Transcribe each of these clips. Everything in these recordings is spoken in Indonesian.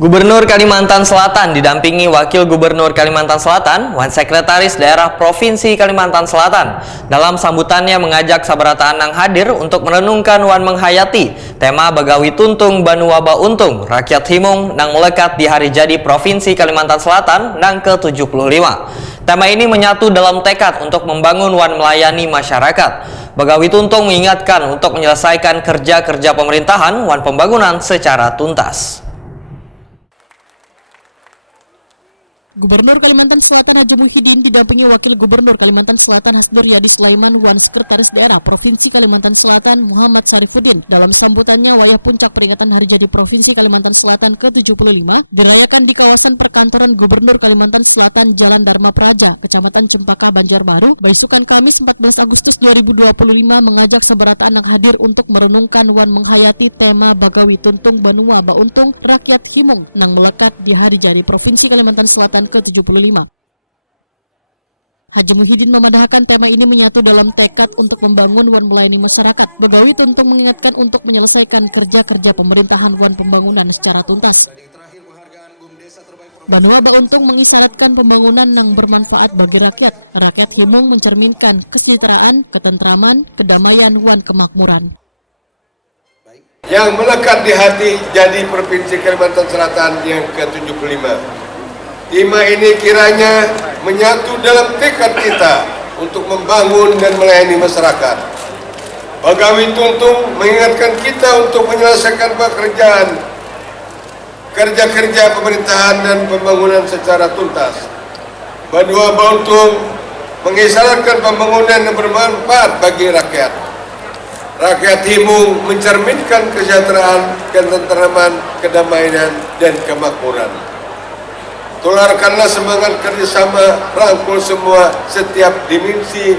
Gubernur Kalimantan Selatan didampingi Wakil Gubernur Kalimantan Selatan, Wan Sekretaris Daerah Provinsi Kalimantan Selatan. Dalam sambutannya mengajak sabrataan nang hadir untuk merenungkan wan menghayati tema Bagawi Tuntung Banu Waba Untung, Rakyat Himung nang melekat di hari jadi Provinsi Kalimantan Selatan nang ke-75. Tema ini menyatu dalam tekad untuk membangun wan melayani masyarakat. Bagawi Tuntung mengingatkan untuk menyelesaikan kerja-kerja pemerintahan wan pembangunan secara tuntas. Gubernur Kalimantan Selatan Haji Muhyiddin didampingi Wakil Gubernur Kalimantan Selatan Hasdur Yadi Sulaiman Wan Sekretaris Daerah Provinsi Kalimantan Selatan Muhammad Sarifuddin. Dalam sambutannya, wayah puncak peringatan Hari Jadi Provinsi Kalimantan Selatan ke-75 dirayakan di kawasan perkantoran Gubernur Kalimantan Selatan Jalan Dharma Praja, Kecamatan Cempaka, Banjarbaru, Baisukan Kamis 14 Agustus 2025 mengajak sabrataan yang hadir untuk merenungkan wan menghayati tema Bagawi Tuntung Banu Waba Untung, Rakyat Himung nang melekat di Hari Jadi Provinsi Kalimantan Selatan ke-75. Haji Muhyiddin memadahkan tema ini menyatu dalam tekad untuk membangun wan melayani masyarakat. Bagawi Tuntung mengingatkan untuk menyelesaikan kerja-kerja pemerintahan wan pembangunan secara tuntas. Banu Waba Untung mengisyaratkan pembangunan yang bermanfaat bagi rakyat. Rakyat Himung mencerminkan kesejahteraan, ketentraman, kedamaian wan kemakmuran. Yang melekat di hati jadi Provinsi Kalimantan Selatan yang ke-75. Tema ini kiranya menyatu dalam tekad kita untuk membangun dan melayani masyarakat. Bagawi Tuntung mengingatkan kita untuk menyelesaikan kerja-kerja pemerintahan dan pembangunan secara tuntas. Banu Waba Untung mengisyaratkan pembangunan yang bermanfaat bagi rakyat. Rakyat Himung mencerminkan kesejahteraan, ketentraman, kedamaian, dan kemakmuran. Tularkanlah semangat kerjasama, rangkul semua setiap dimensi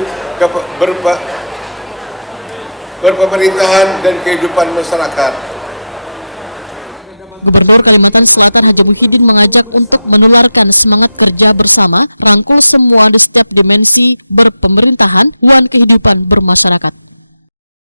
berpemerintahan dan kehidupan masyarakat. Gubernur Kalimantan Selatan Haji Muhyiddin mengajak untuk menularkan semangat kerja bersama, rangkul semua di setiap dimensi berpemerintahan, wan kehidupan bermasyarakat.